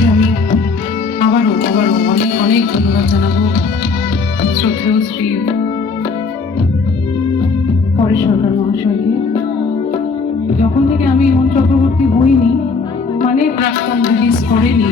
আপনাকে আমি আবারও আবারও অনেক অনেক ধন্যবাদ জানাব শ্রদ্ধেয় শ্রী পরেশ সরকার মহাশয়কে। যখন থেকে আমি এমন চক্রবর্তী হইনি মানে প্রাক্তন রিলিজ করেনি